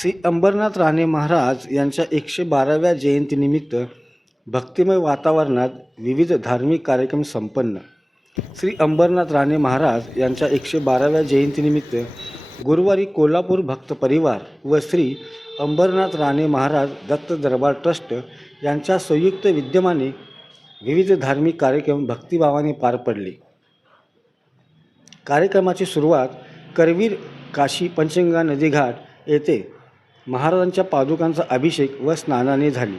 श्री अंबरनाथ राणे महाराज यांच्या 112व्या जयंतीनिमित्त भक्तिमय वातावरणात विविध धार्मिक कार्यक्रम संपन्न. श्री अंबरनाथ राणे महाराज यांच्या 112व्या जयंतीनिमित्त गुरुवारी कोल्हापूर भक्त परिवार व श्री अंबरनाथ राणे महाराज दत्त दरबार ट्रस्ट यांच्या संयुक्त विद्यमाने विविध धार्मिक कार्यक्रम भक्तिभावाने पार पडले. कार्यक्रमाची सुरुवात करवीर काशी पंचगंगा नदीघाट येथे महाराजांच्या पादुकांचा अभिषेक व स्नानाने झाली.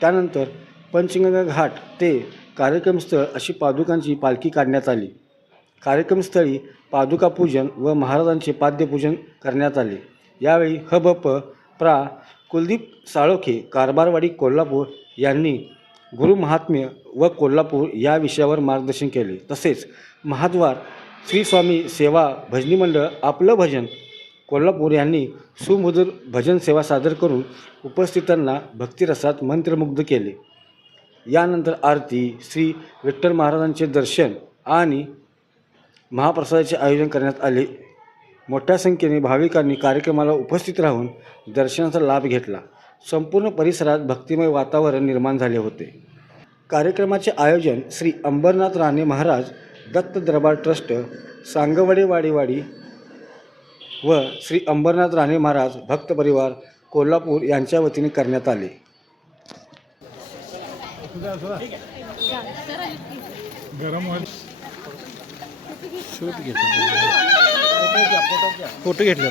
त्यानंतर पंचगंगा घाट ते कार्यक्रमस्थळ अशी पादुकांची पालखी काढण्यात आली. कार्यक्रमस्थळी पादुका पूजन व महाराजांचे पाद्यपूजन करण्यात आले. यावेळी हबप प्रा. कुलदीप साळोखे कारभारवाडी कोल्हापूर यांनी गुरुमहात्म्य व कोल्हापूर या विषयावर मार्गदर्शन केले. तसेच महाद्वार श्री स्वामी सेवा भजनी मंडळ आपलं भजन कोल्हापूर यांनी सुमधुर भजन सेवा सादर करून उपस्थितांना भक्तिरसात मंत्रमुग्ध केले. यानंतर आरती, श्री विठ्ठल महाराजांचे दर्शन आणि महाप्रसादाचे आयोजन करण्यात आले. मोठ्या संख्येने भाविकांनी कार्यक्रमाला उपस्थित राहून दर्शनाचा लाभ घेतला. संपूर्ण परिसरात भक्तिमय वातावरण निर्माण झाले होते. कार्यक्रमाचे आयोजन श्री अंबरनाथ राणे महाराज दत्त दरबार ट्रस्ट सांगवडे वाडीवाडी व श्री अंबरनाथ राणे महाराज भक्त परिवार कोल्हापूर यांच्या वतीने करण्यात आले. फोटो घेतला.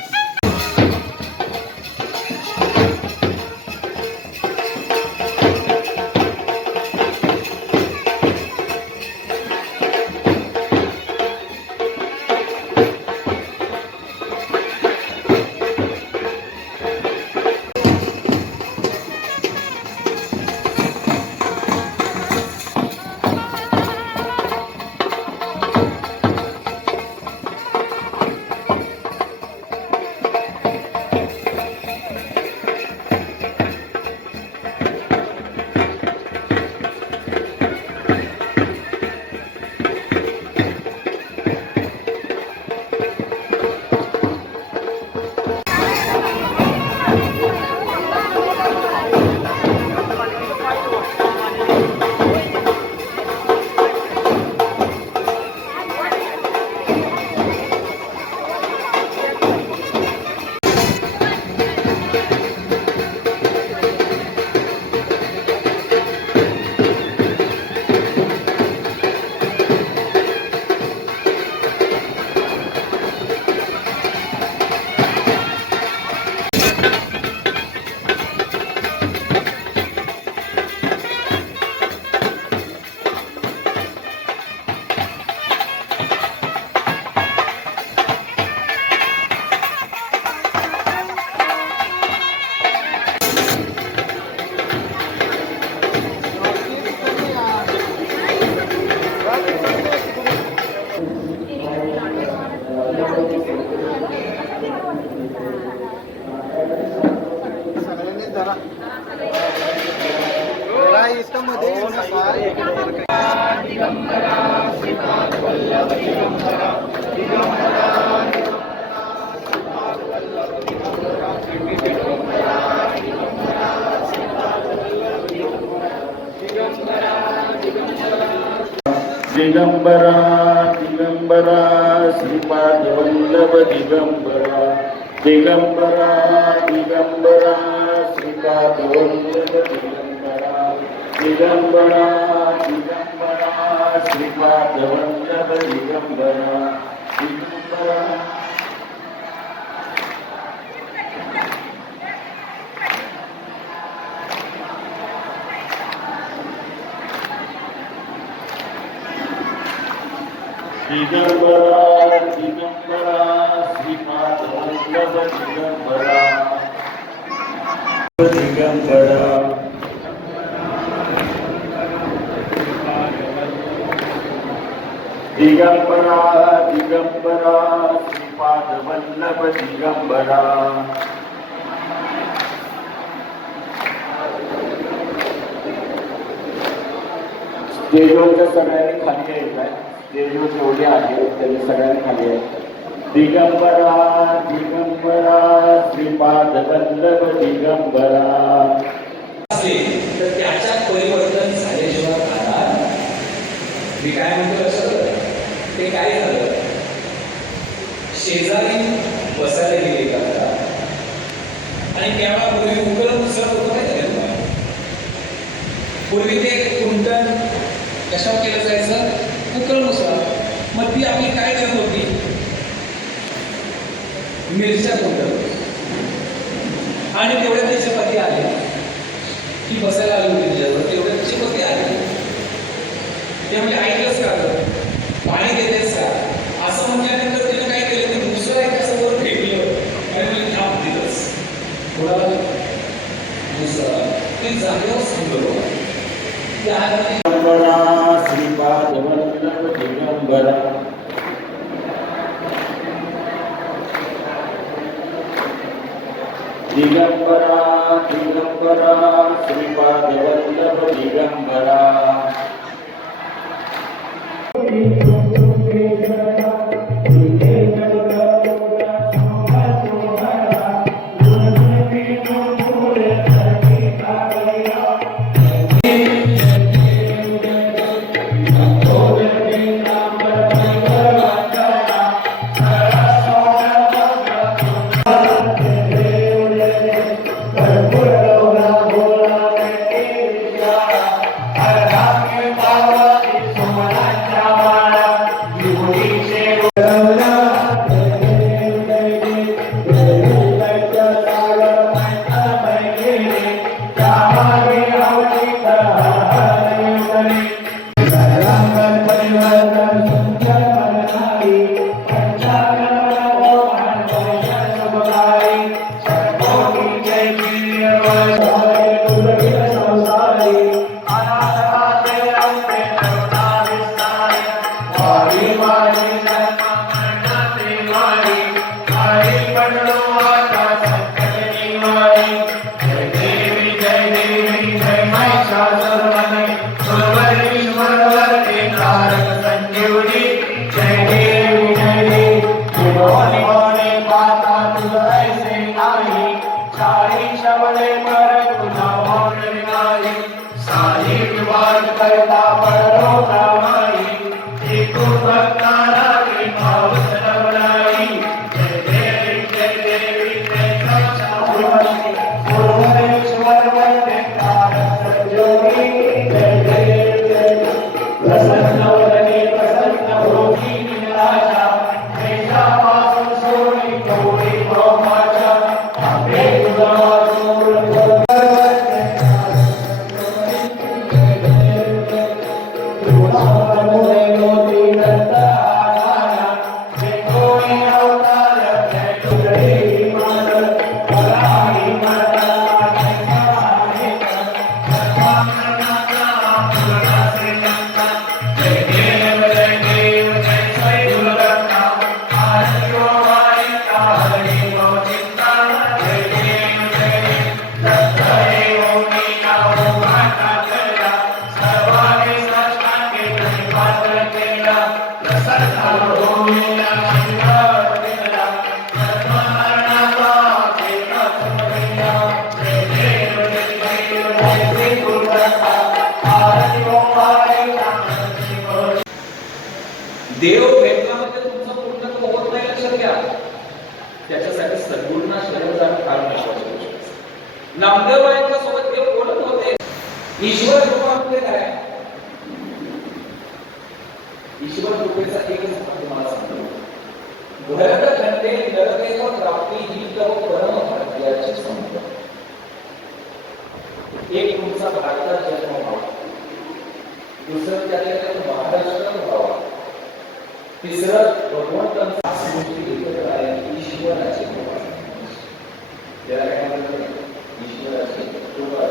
दिगंबरा दिगंबरा श्रीपाद वल्लभ दिगंबरा दिगंबरा दिगंबरा श्रीपाद वल्लभ दिगंबरा दिगंबरा दिगंबरा श्रीपाद वल्लभ दिगंबरा दिगंबरा. दिगंबरा दिगंबरा श्रीपाद वल्लभ दिगंबरा दिगंबरा. दिगंबरा दिगंबरा श्रीपाद वल्लभ दिगंबरा. स्टेजवरच्या सगळ्यांनी खाली यायचं आहे. स्टेजवर जेवढे आहेत त्यांनी सगळ्यांनी खाली आहे. दिगंबरा दिगंबरा श्रीपाद वल्लभ दिगंबरा असले तर त्याच्यात परिवर्तन झाल्याशिवाय राहणार. मी काय म्हणतो लक्षात आलं? ते काय झालं, शेजारी बसायला गेले का आणि तेव्हा पूर्वी उकळ मुसळ होतं माहिती आहे तुम्हाला. पूर्वी ते कुंटण कशावर केलं जायचं, उकळ मुसळ. मग ती आपली काय करत होती, मिरच्या कुंटण. आणि तेवढ्या त्याचे पती आले की बसायला आली होती त्याच्यावर, तेवढ्या त्याचे पती आले. ते म्हणजे ऐकलंच का गं, पाणी देतेस का, असं म्हटल्यानंतर त्याने काय केलं की दुसरं एका समोर फेकलं आणि म्हणजे थांब दिलंच थोडा दुसरा ते जागेवर सांगलो त्या दिगंबरा श्रीपाद वल्लभ दिगंबरा दिगंबरा दिगंबरा श्रीपाद वल्लभ दिगंबरा देव भेटला म्हणजे तुमचं पूर्णत्व होत नाही, लक्षात घ्या. त्याच्यासाठी सद्गुरूंना शरण जाणं फार महत्वाची गोष्ट आहे. नामदेवांच्या सोबत देव बोलत होते. ईश्वर रूपामध्ये काय, ईश्वर रूपेचा एकच तुम्हाला सांगतो, भरत खंडे नरदेव प्राप्ती ही तव परम भाग्याची संपदा. एक तुमचा भारतात जन्म व्हावा, दुसरं त्याच्या महाराष्ट्रात व्हावा, तिसरं भगवंतांचा गोष्टी एकत्र आहे, ईश्वराची कृपा. त्याला काय म्हणतात, ईश्वराची कृपा.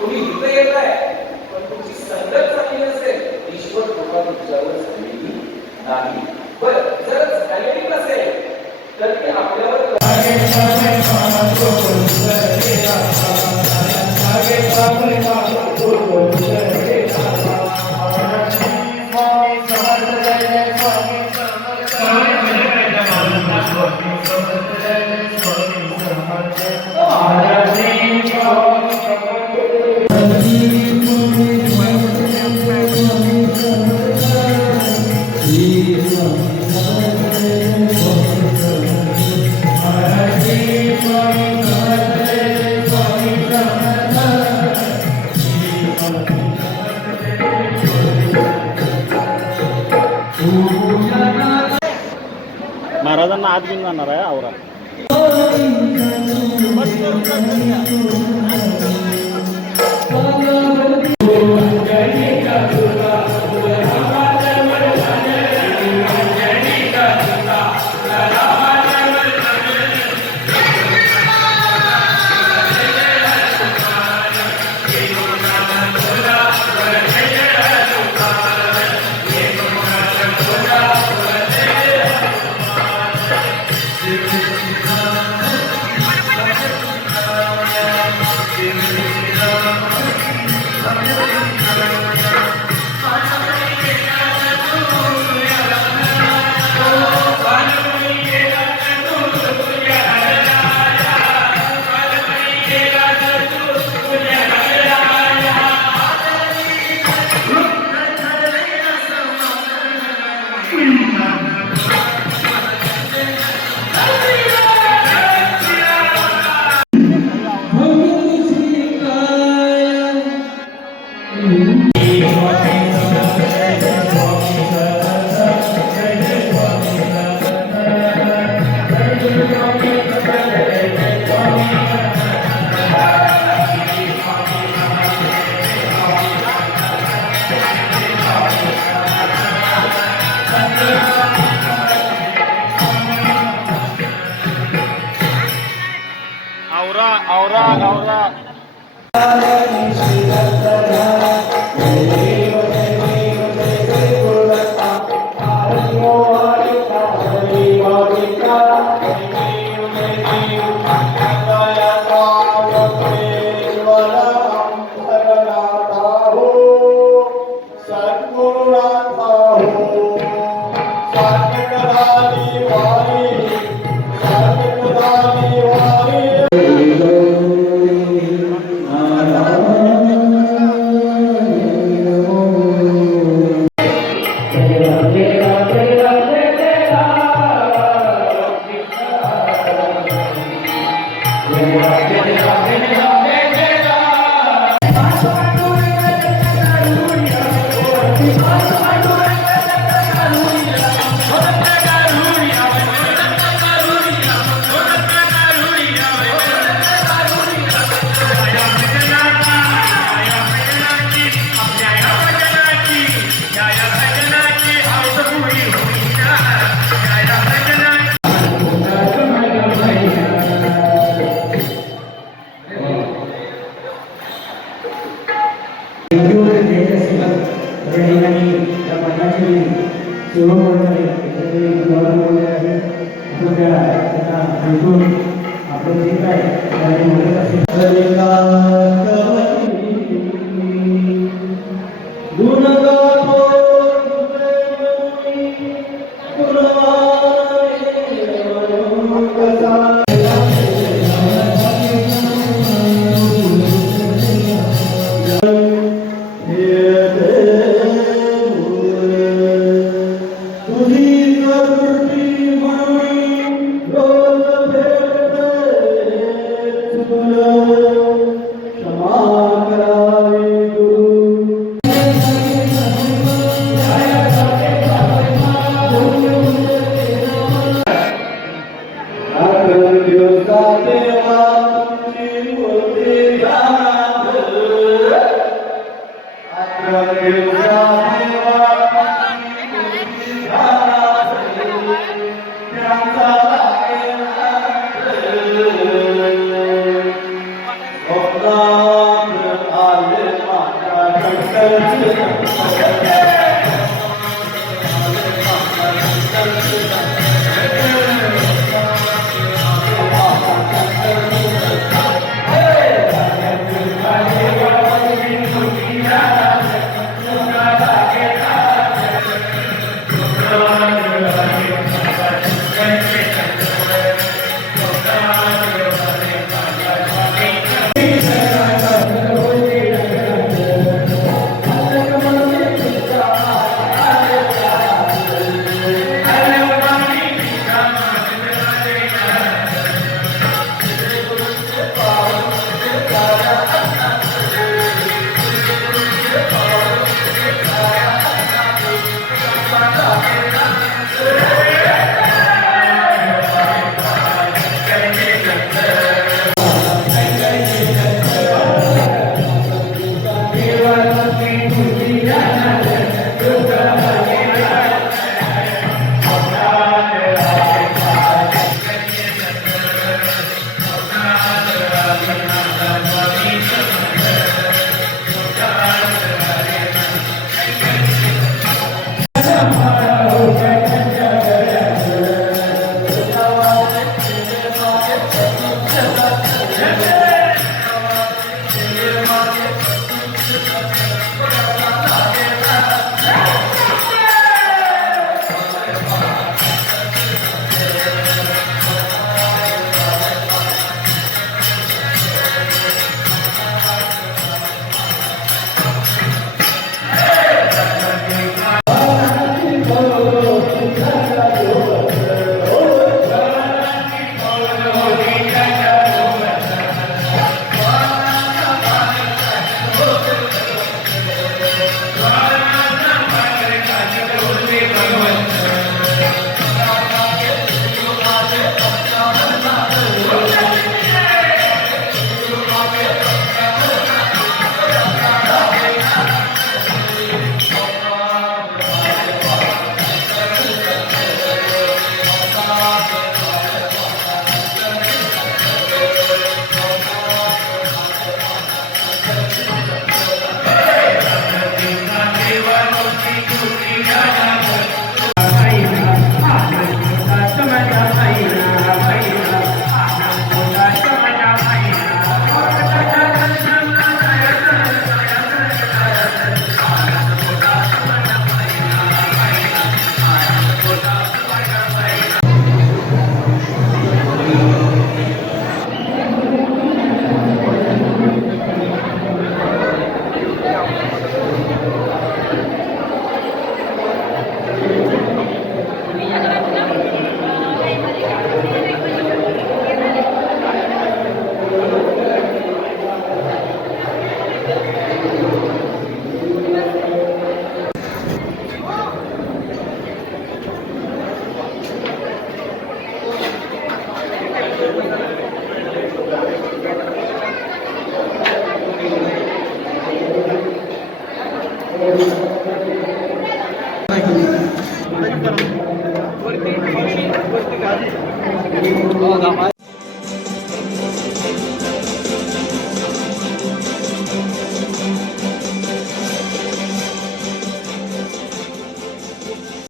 तुम्ही इथं येत आहे पण तुमची संगत चांगली असेल, ईश्वर कृपा तुमच्यावर झालेली नाही. बरं, जर झालेली नसेल तर ते आपल्यावर Swami महाराजांना आत घेऊन जाणार आहे आवरा. आवरा आवरा आवरा.